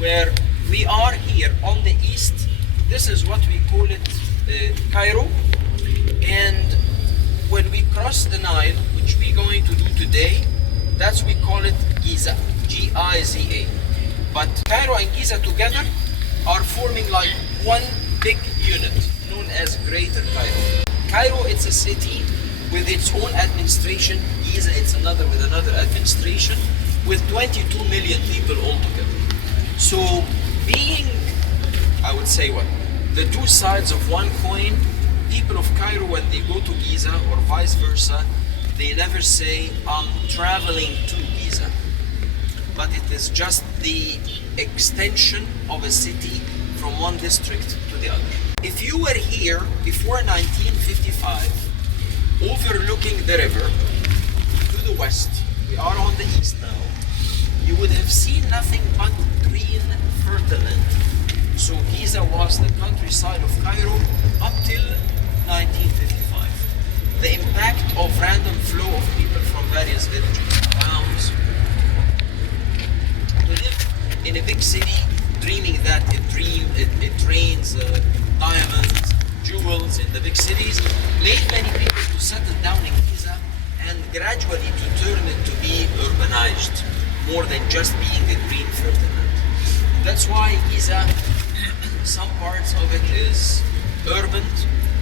where we are here on the east. This is what we call it Cairo, and when we cross the Nile, which we're going to do today, that's we call it Giza, G-I-Z-A. But Cairo and Giza together are forming like one big unit known as Greater Cairo. Cairo, it's a city with its own administration. Giza, it's another with another administration, with 22 million people altogether. So being, I would say what, the two sides of one coin, people of Cairo, when they go to Giza or vice versa, they never say, I'm traveling to Giza. But it is just the extension of a city from one district to the other. If you were here before 1955, overlooking the river to the west, we are on the east now, you would have seen nothing but green fertile land. So Giza was the countryside of Cairo up till 1955. The impact of random flow of people from various villages, towns. To live in a big city, dreaming that it rains diamonds, jewels in the big cities, made many people to settle down in Giza and gradually to turn it to be urbanized, more than just being a green fertile land. That's why Giza, some parts of it is urban,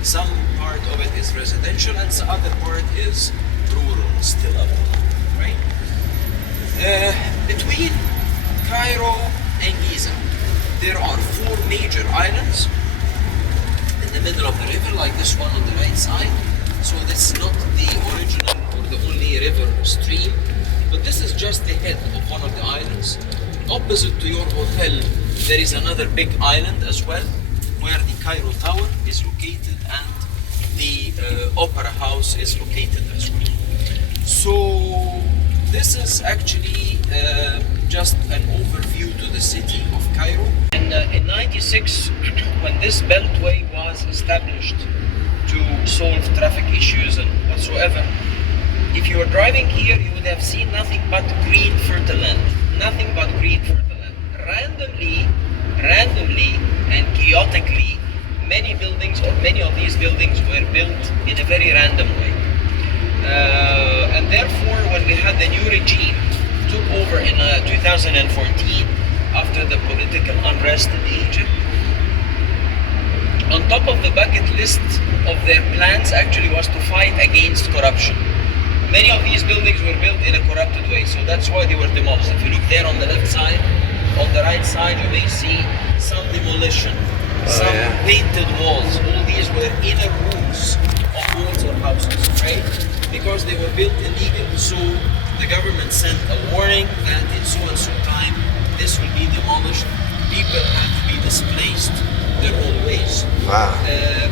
some part of it is residential, and the other part is rural, still up, right? Between Cairo and Giza, there are 4 major islands in the middle of the river, like this one on the right side. So that's not the original or the only river stream, but this is just the head of one of the islands. Opposite to your hotel, there is another big island as well, where the Cairo Tower is located and the Opera House is located as well. So this is actually just an overview to the city of Cairo. And in '96, when this beltway was established to solve traffic issues and whatsoever, if you were driving here, you would have seen nothing but green fertile land. Nothing but green fertile land. Randomly and chaotically, many buildings or many of these buildings were built in a very random way. And therefore, when we had the new regime took over in 2014, after the political unrest in Egypt, on top of the bucket list of their plans actually was to fight against corruption. Many of these buildings were built in a corrupted way, so that's why they were demolished. If you look there on the left side, on the right side, you may see some demolition, some painted walls. All these were inner rooms of walls or houses, right? Because they were built illegal. So the government sent a warning that in so and so time, this will be demolished. People had to be displaced their own ways. Wow.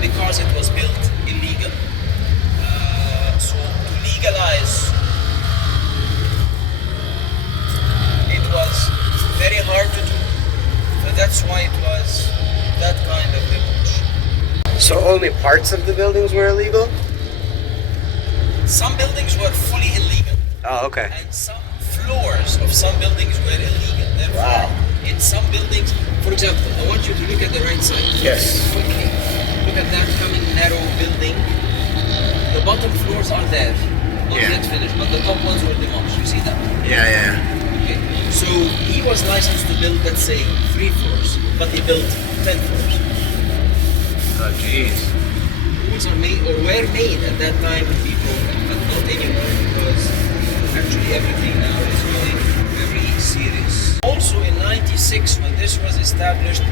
Because it was built illegal. So to legalize, it was very hard to do. So that's why it was that kind of demolition. So only parts of the buildings were illegal? Some buildings were fully illegal. Oh, okay. And some floors of some buildings were illegal. Therefore, in some buildings, for example, I want you to look at the right side. Yes. Quickly. Look at that coming narrow building. The bottom floors are there. Not yet finished, but the top ones were demolished. You see that? Yeah. Okay. So he was licensed to build, let's say, 3 floors, but he built 10 floors. Oh, jeez. Rules are made or were made at that time with people, but not anymore, because actually everything now is going very serious. Also in '96, when this was established,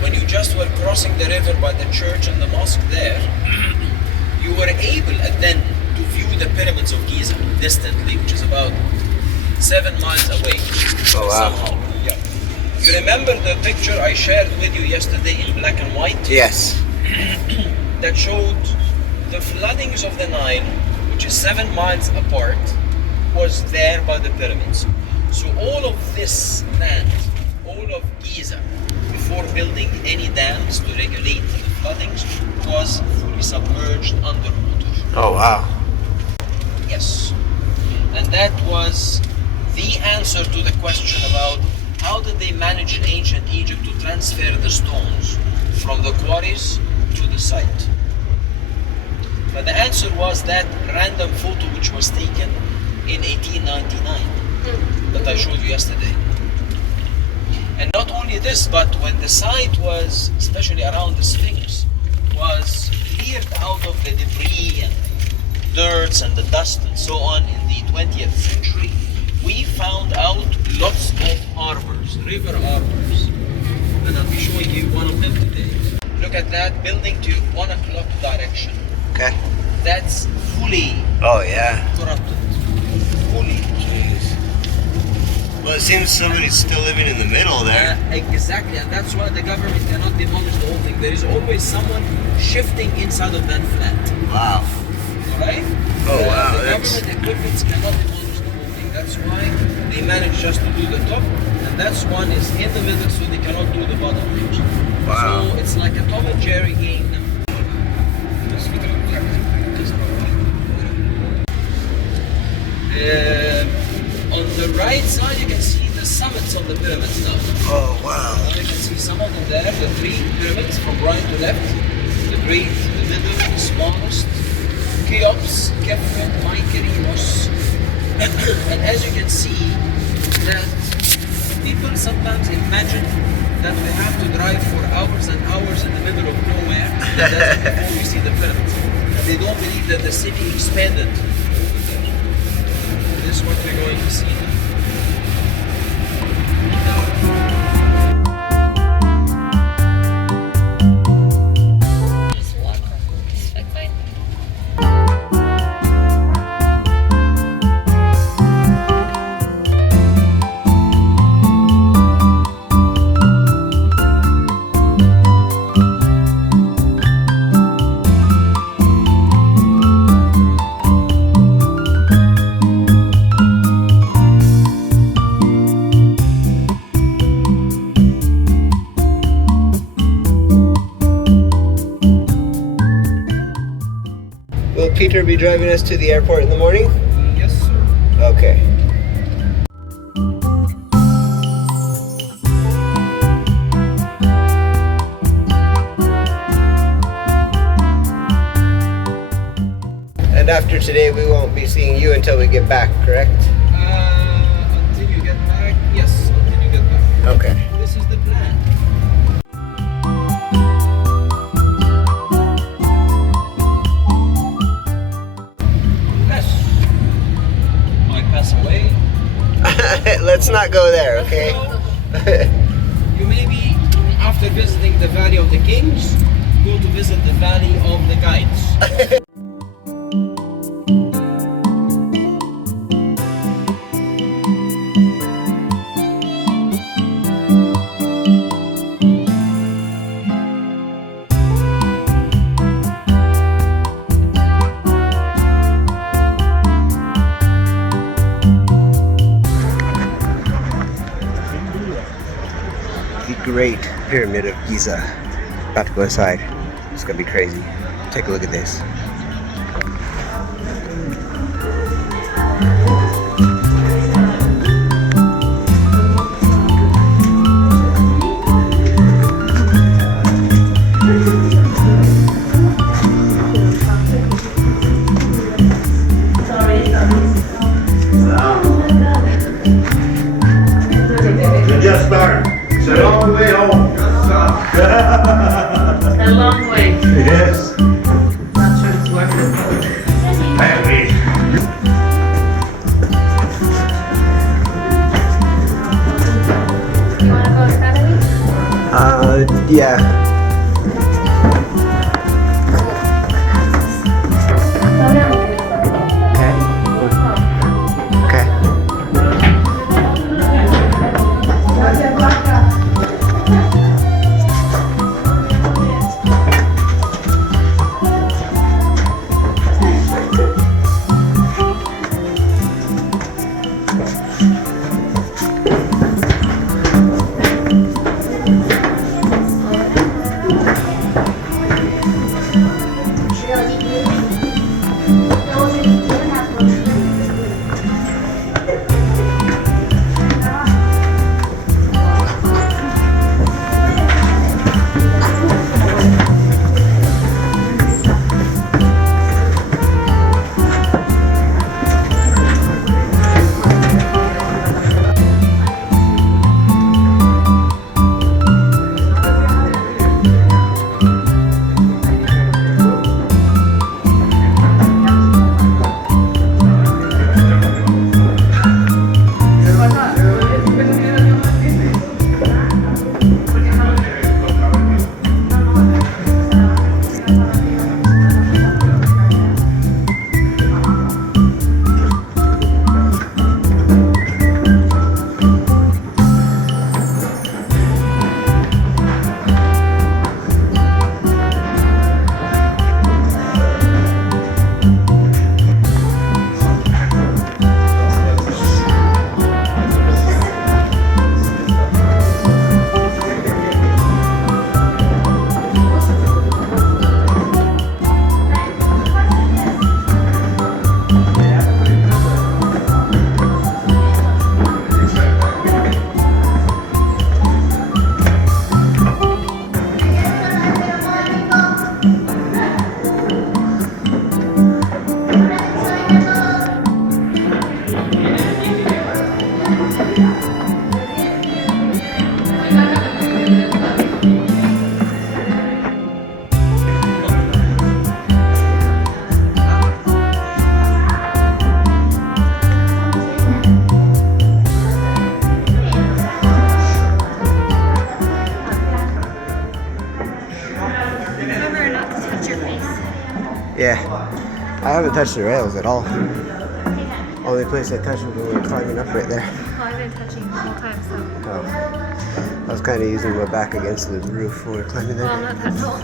when you just were crossing the river by the church and the mosque there, you were able then to view the pyramids of Giza distantly, which is about 7 miles away. Oh, wow. Somehow. Yeah. You remember the picture I shared with you yesterday in black and white? Yes. That showed the floodings of the Nile, which is 7 miles apart, was there by the pyramids. So all of this land, all of Giza, before building any dams to regulate the floodings, was fully submerged underwater. Oh, wow. Yes. And that was the answer to the question about how did they manage managed in ancient Egypt to transfer the stones from the quarries to the site? But the answer was that random photo which was taken in 1899 that I showed you yesterday. And not only this, but when the site was, especially around the Sphinx, was cleared out of the debris and dirt and the dust and so on in the 20th century, we found out lots of harbors, river harbors. And I'll be showing you one of them today. Look at that building to 1 o'clock direction. Okay. That's fully Oh, yeah. corrupted. Fully. Jeez. Well, it seems somebody's still living in the middle there. Exactly, and that's why the government cannot demolish the whole thing. There is always someone shifting inside of that flat. Wow. Alright? Oh, wow. The government equipment cannot demolish the whole thing. That's why they manage just to do the top, and that's one is in the middle, so they cannot do the bottom range. Wow. So it's like a Tom and Jerry game now. On the right side, you can see the summits of the pyramids now. Oh, wow. Now you can see some of them there, the 3 pyramids from right to left. The great, the middle, the smallest. Cheops, Kefren, Mykerimos. And as you can see, that people sometimes imagine that we have to drive for hours and hours in the middle of nowhere. And that's before we see the pyramids. And they don't believe that the city expanded. This is what we're going to see now. Just walk. It's fine. Will Peter be driving us to the airport in the morning? Yes, sir. Okay. And after today, we won't be seeing you until we get back, correct? Until you get back, yes, until you get back. Okay. This is the plan. Unless I pass away, Let's not go there, okay? you maybe, after visiting the Valley of the Kings, go to visit the Valley of the Guides. The Great Pyramid of Giza. About to go inside. It's gonna be crazy. Take a look at this. We just started. It's a long way home. A long way. Yes. Not sure it's worth it. Hey, You wanna go to Saturday? Yeah. Okay. Yeah. I haven't touched the rails at all. Only place I touched was when we were climbing up right there. Well, I've been touching the whole time, so. Oh. I was kind of using my back against the roof when we were climbing Well, I'm there. not that tall.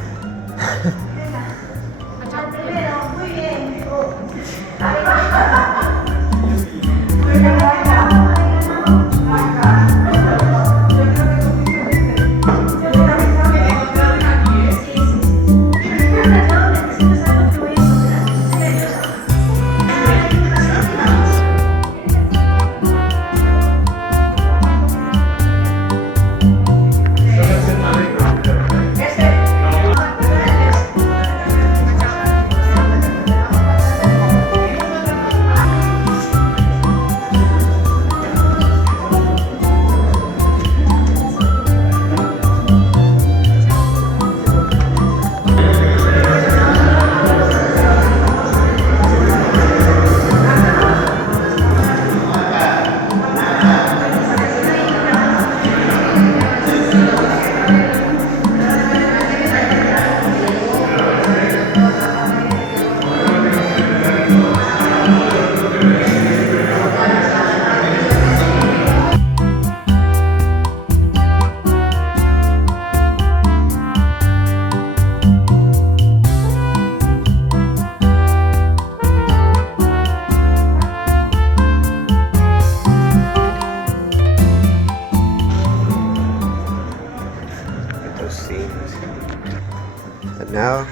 And now,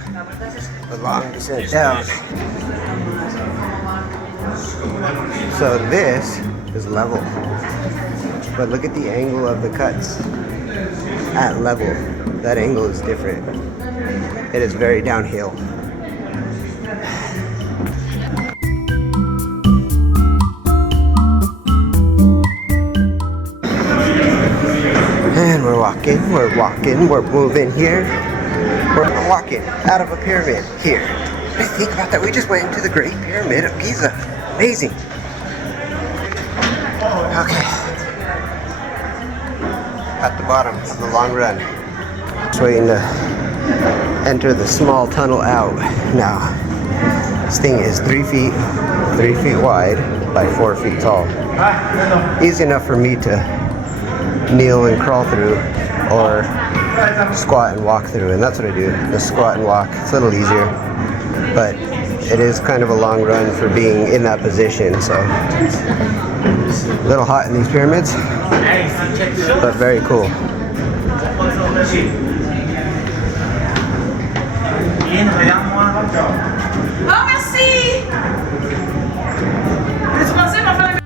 the long descent down. So this is level. But look at the angle of the cuts at level. That angle is different. It is very downhill. And we're walking, we're moving here. We're walking out of a pyramid here. Just think about that, we just went into the Great Pyramid of Giza. Amazing. Okay. At the bottom of the long run. Just waiting to enter the small tunnel out now. This thing is 3 feet wide by 4 feet tall. Easy enough for me to kneel and crawl through, or squat and walk through, and that's what I do. Just squat and walk. It's a little easier, but it is kind of a long run for being in that position, so a little hot in these pyramids, but very cool. Oh, merci! Laisse passer, ma femme.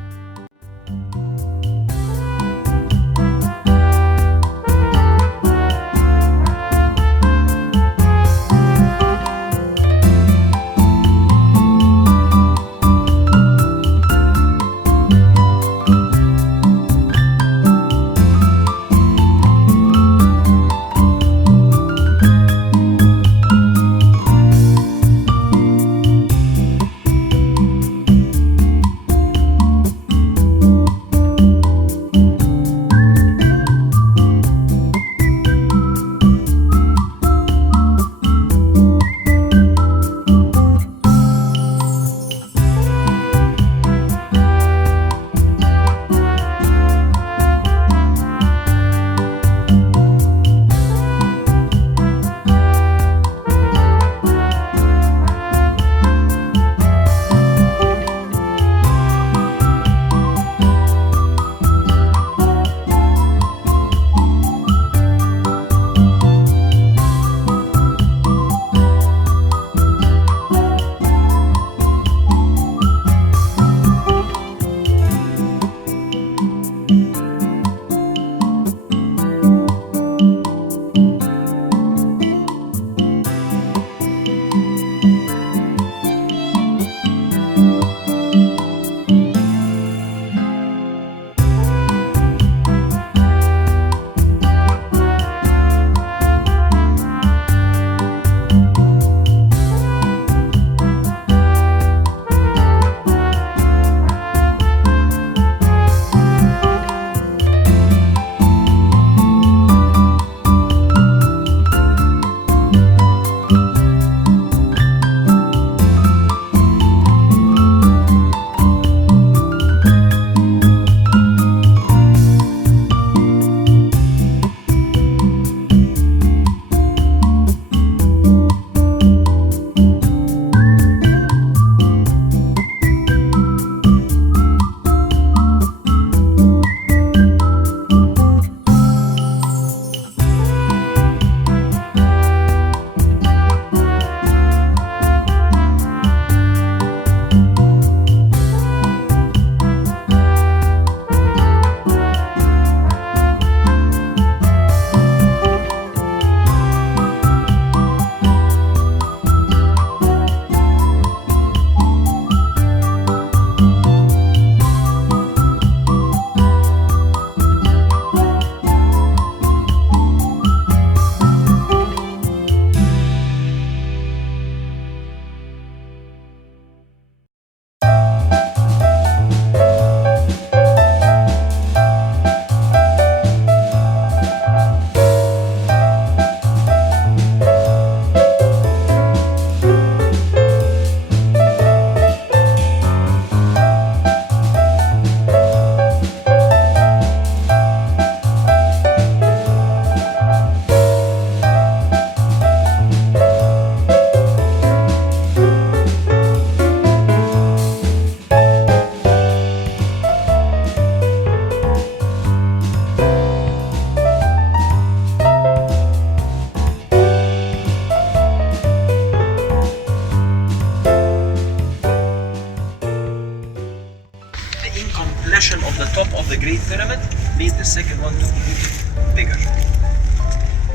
the Great Pyramid made the second one to be bigger.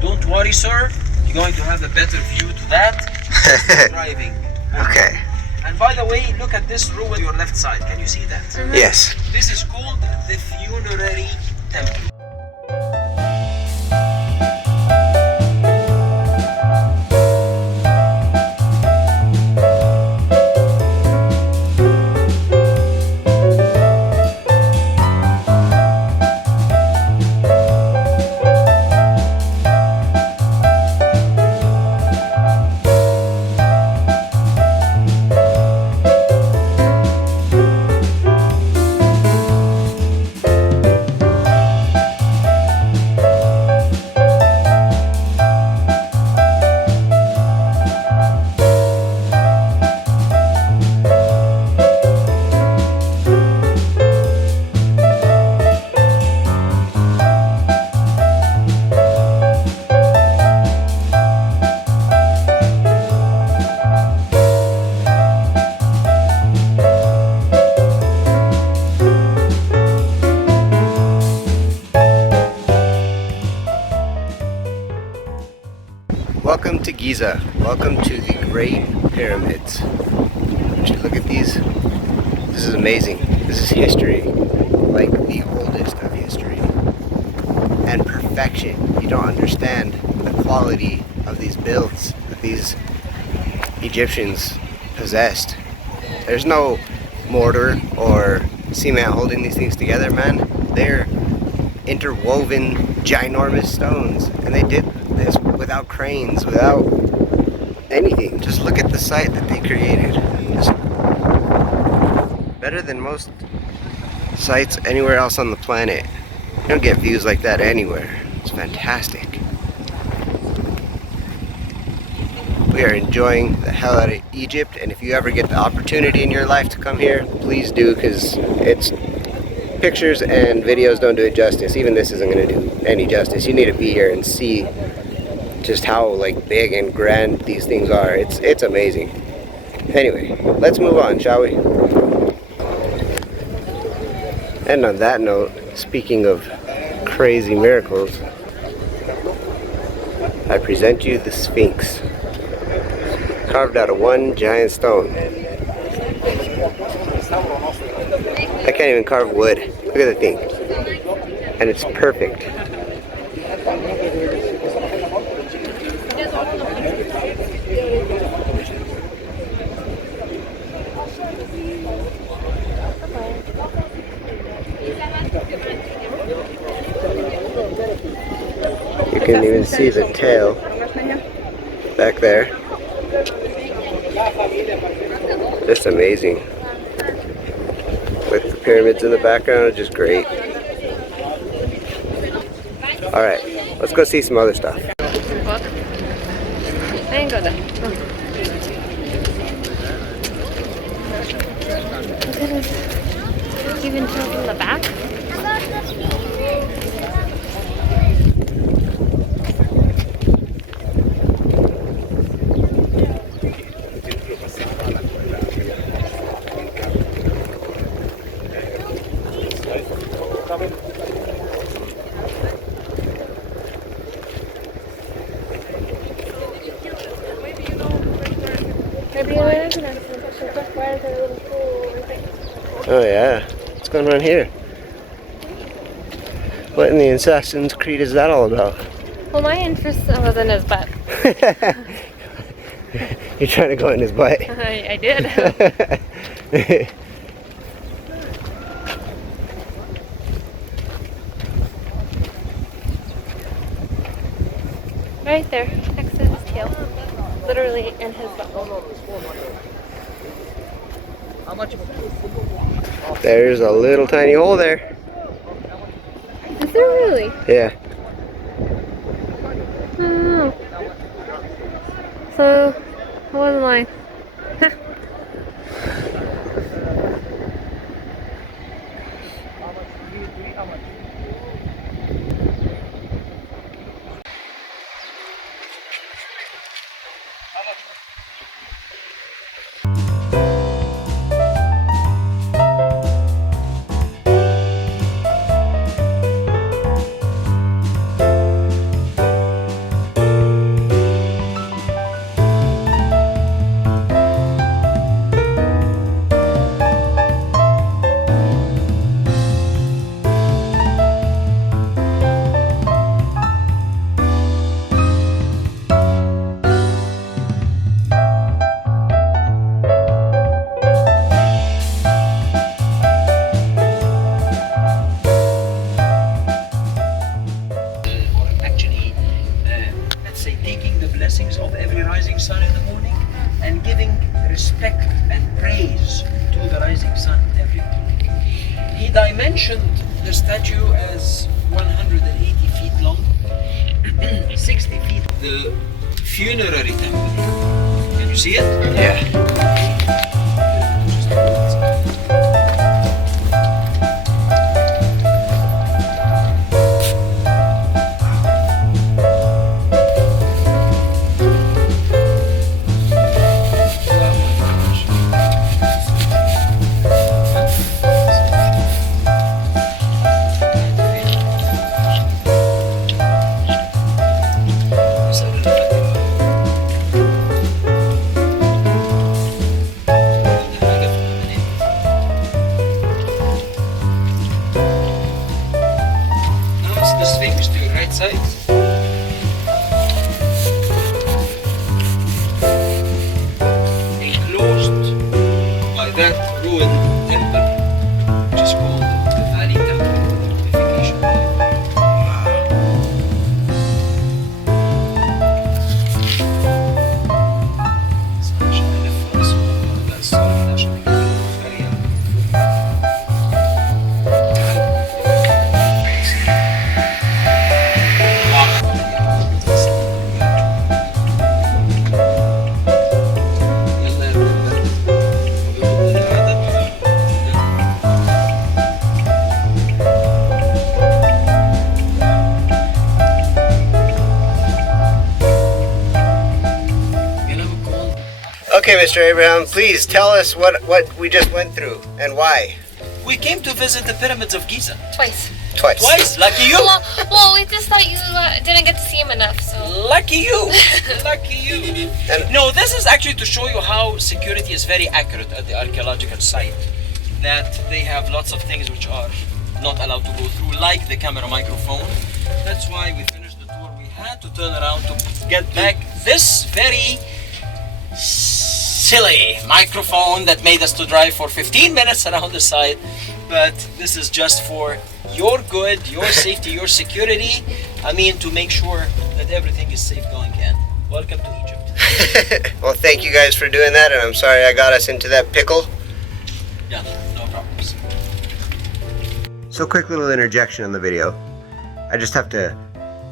Don't worry, sir. You're going to have a better view to that driving. Okay. And by the way, look at this row on your left side. Can you see that? Yes. This is called the funerary temple. Welcome to Giza. Welcome to the Great Pyramids. Would you look at these? This is amazing. This is history. Like the oldest of history. And perfection. You don't understand the quality of these builds that these Egyptians possessed. There's no mortar or cement holding these things together, man. They're interwoven ginormous stones, and they did this without cranes, without anything. Just look at the site that they created. Just better than most sites anywhere else on the planet. You don't get views like that anywhere. It's fantastic. We are enjoying the hell out of Egypt, and if you ever get the opportunity in your life to come here, please do, because it's pictures and videos don't do it justice. Even this isn't going to do any justice. You need to be here and see just how like big and grand these things are. It's amazing. Anyway, let's move on, shall we? And on that note, speaking of crazy miracles, I present you the Sphinx, carved out of one giant stone. I can't even carve wood. Look at the thing. And it's perfect. You can even see the tail back there. Just amazing. With the pyramids in the background, just great. Alright, let's go see some other stuff. I ain't got that. Even shows in the back. Oh yeah, what's going on here? What in the Assassin's Creed is that all about? Well, my interest was in his butt. You're trying to go in his butt? I did. Right there, next to his tail. Literally in his butt. There's a little tiny hole there. Is there really? Yeah. Oh. So, what was mine? blessings of every rising sun in the morning and giving respect and praise to the rising sun every morning. He dimensioned the statue as 180 feet long, 60 feet. The funerary temple. Can you see it? Yeah. The Sphinx to your right side. Enclosed by that ruined temple, which is called the Valley Temple Purification. Okay, Mr. Abraham, please tell us what we just went through and why. We came to visit the pyramids of Giza. Twice. Twice? Lucky you! Well, we just thought you didn't get to see him enough, so. Lucky you! Lucky you! No, this is actually to show you how security is very accurate at the archaeological site. That they have lots of things which are not allowed to go through, like the camera microphone. That's why we finished the tour. We had to turn around to get back this very silly microphone that made us to drive for 15 minutes around the site. But this is just for your good, your safety, your security. I mean, to make sure that everything is safe going in. Welcome to Egypt. Well, thank you guys for doing that, and I'm sorry I got us into that pickle. Yeah, no problems. So, quick little interjection in the video. I just have to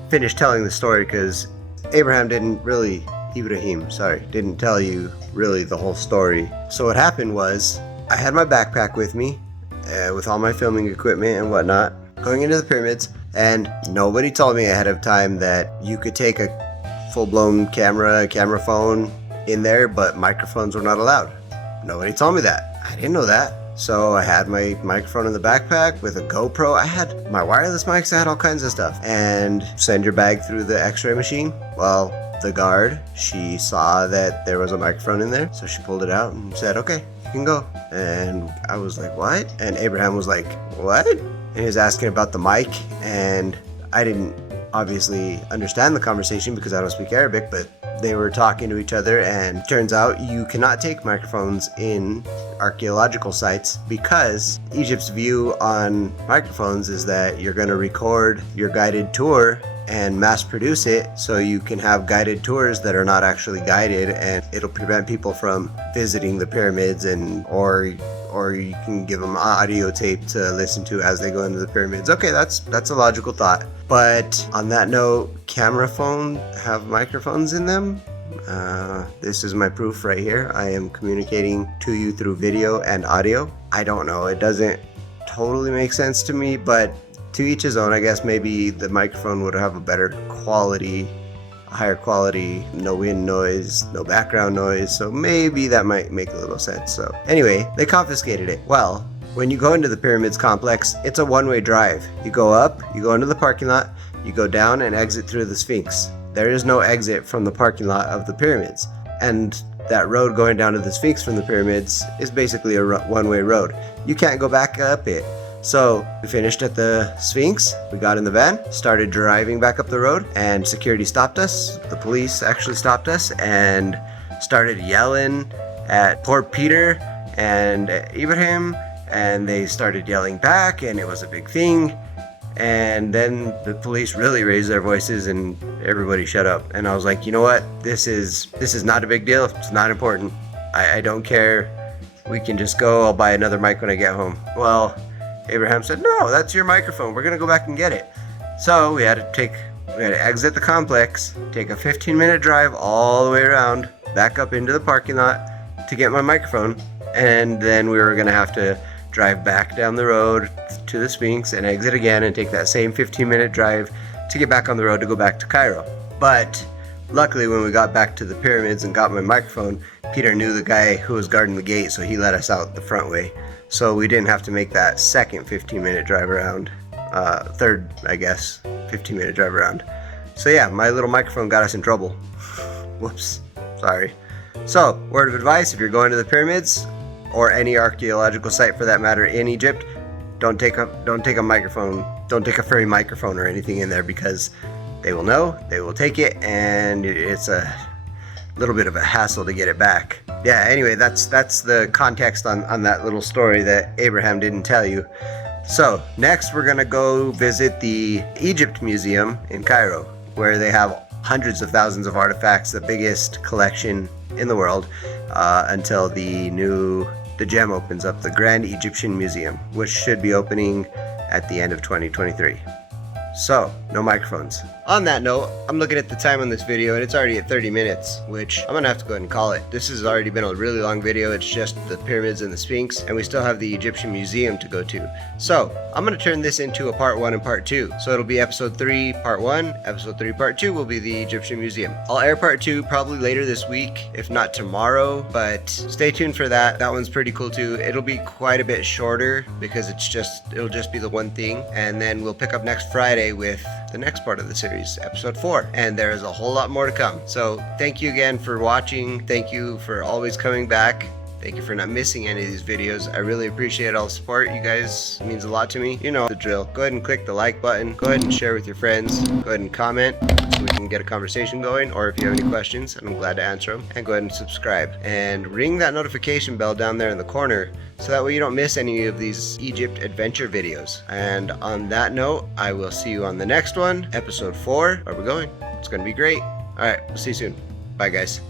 finish telling the story because Ibrahim didn't tell you really the whole story. So what happened was, I had my backpack with me, with all my filming equipment and whatnot, going into the pyramids, and nobody told me ahead of time that you could take a full-blown camera phone in there, but microphones were not allowed. Nobody told me that. I didn't know that. So I had my microphone in the backpack with a GoPro. I had my wireless mics. I had all kinds of stuff. And send your bag through the x-ray machine. Well, the guard, she saw that there was a microphone in there, so she pulled it out and said, okay, you can go. And I was like, what? And Abraham was like, what? And he was asking about the mic, and I didn't obviously understand the conversation because I don't speak Arabic, but they were talking to each other, and turns out you cannot take microphones in archaeological sites because Egypt's view on microphones is that you're going to record your guided tour and mass produce it so you can have guided tours that are not actually guided, and it'll prevent people from visiting the pyramids, and or you can give them audio tape to listen to as they go into the pyramids. Okay, that's a logical thought. But on that note, camera phones have microphones in them. This is my proof right here. I am communicating to you through video and audio. I don't know, it doesn't totally make sense to me, but to each his own. I guess maybe the microphone would have a better quality, a higher quality, no wind noise, no background noise, so maybe that might make a little sense. So anyway, they confiscated it. Well, when you go into the pyramids complex, it's a one-way drive. You go up, you go into the parking lot, you go down and exit through the Sphinx. There is no exit from the parking lot of the pyramids. And that road going down to the Sphinx from the pyramids is basically a one-way road. You can't go back up it. So we finished at the Sphinx, we got in the van, started driving back up the road, and security stopped us. The police actually stopped us and started yelling at poor Peter and Ibrahim, and they started yelling back, and it was a big thing. And then the police really raised their voices and everybody shut up. And I was like, you know what? This is not a big deal. It's not important. I don't care. We can just go. I'll buy another mic when I get home. Well, Abraham said, no, that's your microphone. We're gonna go back and get it. So we had to exit the complex, take a 15-minute drive all the way around, back up into the parking lot to get my microphone, and then we were gonna have to drive back down the road to the Sphinx and exit again and take that same 15-minute drive to get back on the road to go back to Cairo. But luckily when we got back to the pyramids and got my microphone, Peter knew the guy who was guarding the gate, so he let us out the front way. So we didn't have to make that second 15-minute drive around. Third, I guess, 15-minute drive around. So yeah, my little microphone got us in trouble. Whoops, sorry. So, word of advice, if you're going to the pyramids, or any archaeological site for that matter in Egypt, don't take a microphone, don't take a furry microphone or anything in there, because they will know, they will take it, and it's a little bit of a hassle to get it back. Yeah, anyway, that's the context on that little story that Abraham didn't tell you. So, next we're gonna go visit the Egypt Museum in Cairo, where they have hundreds of thousands of artifacts, the biggest collection in the world, until the gem opens up, the Grand Egyptian Museum, which should be opening at the end of 2023. So, no microphones. On that note, I'm looking at the time on this video and it's already at 30 minutes, which I'm gonna have to go ahead and call it. This has already been a really long video. It's just the pyramids and the Sphinx, and we still have the Egyptian Museum to go to. So, I'm gonna turn this into a part 1 and part 2. So it'll be episode 3, part 1, episode 3, part 2 will be the Egyptian Museum. I'll air part 2 probably later this week, if not tomorrow, but stay tuned for that. That one's pretty cool too. It'll be quite a bit shorter because it'll just be the one thing, and then we'll pick up next Friday with the next part of the series, episode 4, and there is a whole lot more to come. So thank you again for watching. Thank you for always coming back. Thank you for not missing any of these videos. I really appreciate all the support. You guys, it means a lot to me. You know the drill. Go ahead and click the like button. Go ahead and share with your friends. Go ahead and comment so we can get a conversation going, or if you have any questions, and I'm glad to answer them. And go ahead and subscribe and ring that notification bell down there in the corner, so that way you don't miss any of these Egypt adventure videos. And on that note, I will see you on the next one, episode 4. Where we're going? It's gonna be great. All right, we'll see you soon. Bye, guys.